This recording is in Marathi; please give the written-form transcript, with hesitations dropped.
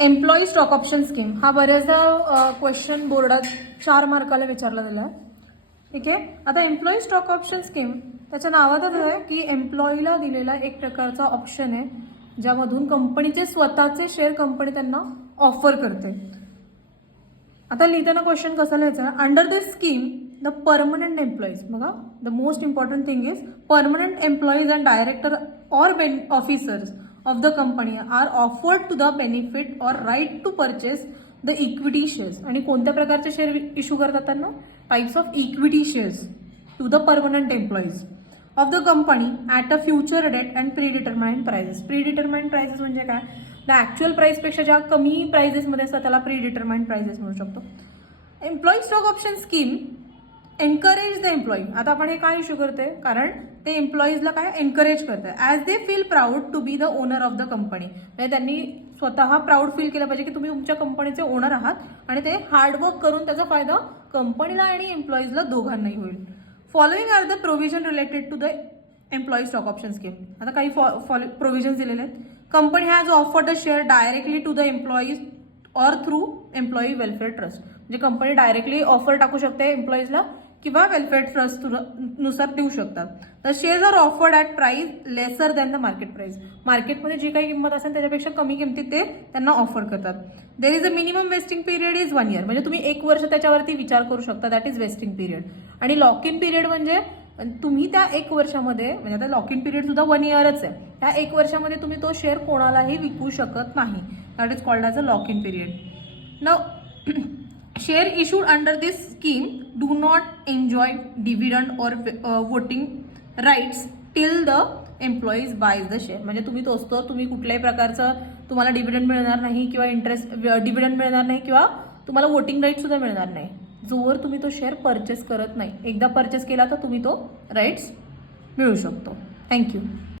एम्प्लॉई स्टॉक ऑप्शन स्कीम हा बऱ्याचदा क्वेश्चन बोर्डात 4 मार्काला विचारला गेला आहे. ठीक आहे. आता एम्प्लॉई स्टॉक ऑप्शन स्कीम त्याच्या नावातच आहे की एम्प्लॉईला दिलेला एक प्रकारचा ऑप्शन आहे ज्यामधून कंपनीचे स्वतःचे शेअर कंपनी त्यांना ऑफर करते. आता लिहिताना क्वेश्चन कसं लिहायचं, under this scheme the permanent employees, बघा the most important thing is permanent employees and director or officers of the company are offered to the benefit or right to purchase the equity shares. आणि कोणत्या प्रकारचे शेअर इश्यू करतात त्यांना, types of equity shares to the permanent employees of the company at a future date and predetermined prices. Predetermined prices म्हणजे काय, द ॲक्च्युअल प्राइसपेक्षा ज्या कमी प्राइजेसमध्ये असतात त्याला प्रीडिटरमाइंड प्राइजेस म्हणू शकतो. Employee stock option scheme encourage the employee. आता आपण हे काय इश्यू करते, कारण ते एम्प्लॉईजला काय एनकरेज करते as they feel proud to be the owner of the company. म्हणजे त्यांनी स्वतः प्राऊड फील केलं पाहिजे की तुम्ही तुमच्या कंपनीचे ओनर आहात आणि ते हार्डवर्क करून त्याचा फायदा कंपनीला आणि एम्प्लॉईजला दोघांनाही होईल. Following are the provision related to the employee stock option scheme. आता काही प्रोव्हिजन्स दिलेले आहेत. Company has offered the share directly to the employees or through employee welfare trust. म्हणजे कंपनी डायरेक्टली ऑफर टाकू शकते एम्प्लॉईजला किंवा वेलफेअर ट्रस्ट नुसार देऊ शकतात. The shares are offered at price lesser than the market price. मार्केटमध्ये जी काही किंमत असेल त्याच्यापेक्षा कमी किमतीत ते त्यांना ऑफर करतात. There is a minimum wasting period is 1 year. म्हणजे तुम्ही 1 वर्ष त्याच्यावरती विचार करू शकता, दॅट इज वेस्टिंग पिरियड. आणि लॉक इन पिरियड म्हणजे तुम्ही त्या 1 वर्षामध्ये, म्हणजे आता लॉक इन पिरियड सुद्धा 1 yearच आहे, त्या 1 वर्षामध्ये तुम्ही तो शेअर कोणालाही विकू शकत नाही. That is called as a lock in period. Now share issued under this scheme do not enjoy dividend or voting rights till the employees buys the share. म्हणजे तुम्ही तुम्ही कुठल्याही प्रकारचं तुम्हाला डिव्हिडंड मिळणार नाही किंवा इंटरेस्ट डिव्हिडंड मिळणार नाही किंवा तुम्हाला वोटिंग राईट सुद्धा मिळणार नाही जोवर तुम्ही तो शेअर परचेस करत नाही. एकदा परचेस केला तर तुम्ही तो राईट्स मिळू शकतो. थँक्यू.